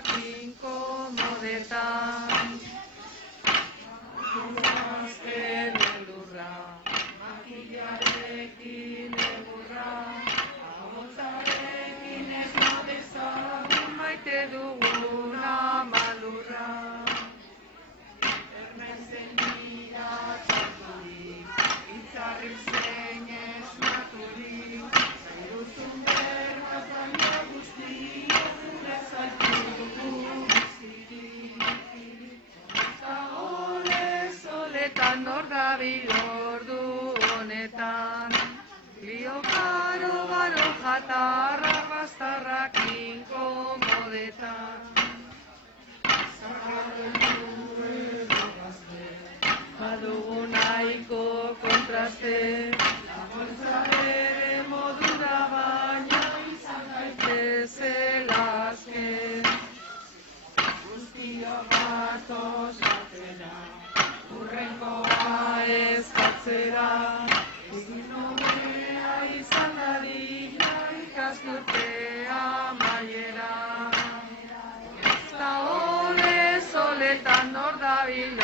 bastarrak inkomodetan. Azken elurra, makillarekin egurra, ahotsarekin ez modezagun maite dugun amalurra. Ernezen iratxaturik, itzarri zein esnaturik, zairuzun berbaz baina guztia gure zaitugu bizirik. Eta soletan nor dabil ordu honetan, Lio karo baro jatarrak bastarrak inkomodetan. Badugu nahiko kontraste, laguntza bere modura baina izan gaitezela azken. Guztia batoz batera, hurrengoa eskatzera, egin hobea izan dadila ikasturtea amaiera. Ez da ole soletan nor dabil